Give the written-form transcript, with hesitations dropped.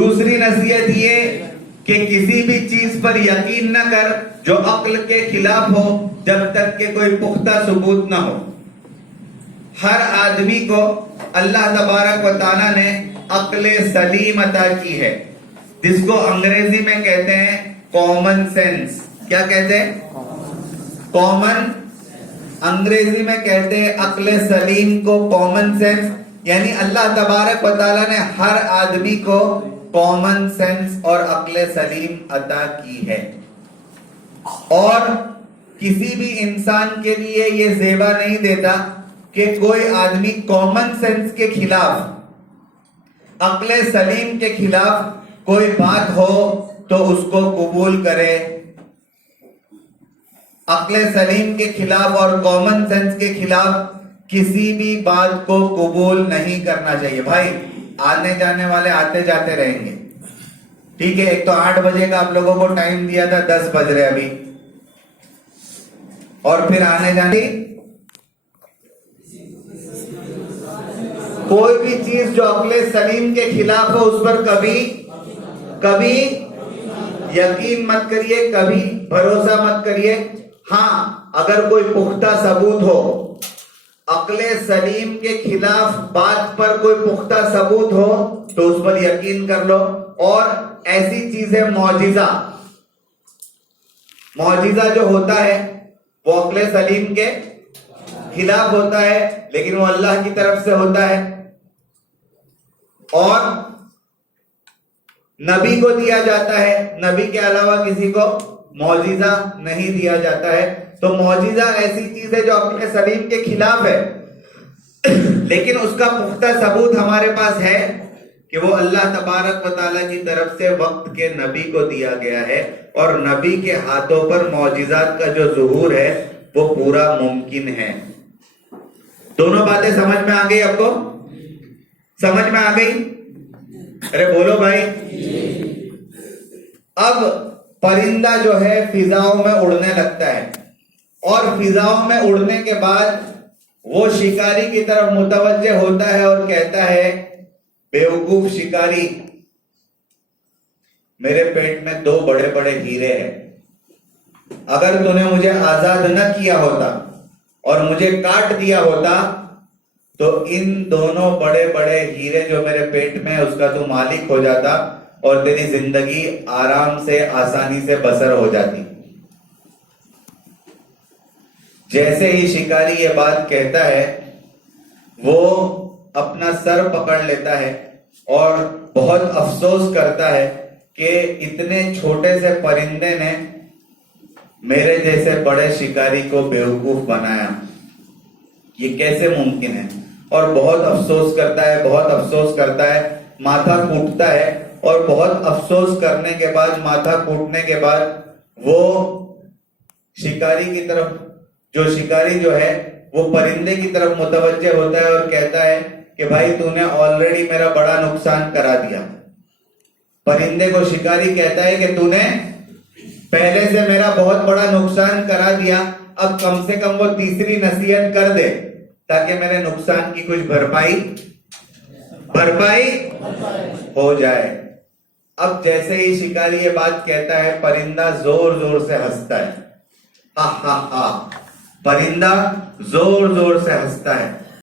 دوسری نصیحت یہ کہ کسی بھی چیز پر یقین نہ کر جو عقل کے خلاف ہو جب تک کہ کوئی پختہ ثبوت نہ ہو۔ ہر آدمی کو اللہ تبارک و تعالیٰ نے عقل سلیم عطا کی ہے، جس کو انگریزی میں کہتے ہیں کامن سینس۔ کیا کہتے ہیں؟ کامن، انگریزی میں کہتے ہیں عقل سلیم کو کامن سینس، یعنی اللہ تبارک و تعالیٰ نے ہر آدمی کو کامن سینس اور عقل سلیم عطا کی ہے، اور کسی بھی انسان کے لیے یہ زیبا نہیں دیتا کہ کوئی آدمی کامن سینس کے خلاف، عقل سلیم کے خلاف کوئی بات ہو تو اس کو قبول کرے۔ عقل سلیم کے خلاف اور کامن سینس کے خلاف کسی بھی بات کو قبول نہیں کرنا چاہیے۔ بھائی آنے جانے والے آتے جاتے رہیں گے، ٹھیک ہے؟ ایک تو 8 بجے کا آپ لوگوں کو ٹائم دیا تھا، 10 بج رہے ابھی، اور پھر آنے جانے کوئی بھی چیز جو عقل سلیم کے خلاف ہو اس پر کبھی یقین مت کریے، کبھی بھروسہ مت کریے۔ ہاں اگر کوئی پختہ ثبوت ہو، عقل سلیم کے خلاف بات پر کوئی پختہ ثبوت ہو تو اس پر یقین کر لو۔ اور ایسی چیز ہے معجزہ جو ہوتا ہے وہ عقل سلیم کے خلاف ہوتا ہے، لیکن وہ اللہ کی طرف سے ہوتا ہے، اور نبی کو دیا جاتا ہے، نبی کے علاوہ کسی کو معجزہ نہیں دیا جاتا ہے۔ تو معجزہ ایسی چیز ہے جو عقل سلیم کے خلاف ہے، لیکن اس کا پختہ ثبوت ہمارے پاس ہے کہ وہ اللہ تبارک و تعالیٰ کی طرف سے وقت کے نبی کو دیا گیا ہے، اور نبی کے ہاتھوں پر معجزات کا جو ظہور ہے وہ پورا ممکن ہے۔ دونوں باتیں سمجھ میں آ گئی؟ آپ کو سمجھ میں آ گئی؟ ارے بولو بھائی۔ اب پرندہ جو ہے فضاؤں میں اڑنے لگتا ہے، اور فضاؤں میں اڑنے کے بعد وہ شکاری کی طرف متوجہ ہوتا ہے اور کہتا ہے، بیوقوف شکاری، میرے پیٹ میں 2 بڑے بڑے ہیرے ہیں، اگر تو نے مجھے آزاد نہ کیا ہوتا اور مجھے کاٹ دیا ہوتا تو ان دونوں بڑے بڑے ہیرے جو میرے پیٹ میں اس کا تو مالک ہو جاتا اور تیری زندگی آرام سے آسانی سے بسر ہو جاتی۔ جیسے ہی شکاری یہ بات کہتا ہے وہ اپنا سر پکڑ لیتا ہے اور بہت افسوس کرتا ہے کہ اتنے چھوٹے سے پرندے نے میرے جیسے بڑے شکاری کو بیوقوف بنایا، یہ کیسے ممکن ہے؟ اور بہت افسوس کرتا ہے، ماتھا کوٹتا ہے، اور بہت افسوس کرنے کے بعد، ماتھا کوٹنے کے بعد وہ شکاری کی طرف، جو شکاری جو ہے وہ پرندے کی طرف متوجہ ہوتا ہے اور کہتا ہے کہ بھائی تو نے آلریڈی میرا بڑا نقصان کرا دیا۔ پرندے کو شکاری کہتا ہے کہ تو نے پہلے سے میرا بہت بڑا نقصان کرا دیا، اب کم سے کم وہ تیسری نصیحت کر دے تاکہ میرے نقصان کی کچھ بھرپائی ہو جائے۔ اب جیسے ہی شکاری یہ بات کہتا ہے پرندہ زور زور سے ہنستا ہے، پرندہ زور زور سے ہنستا ہے،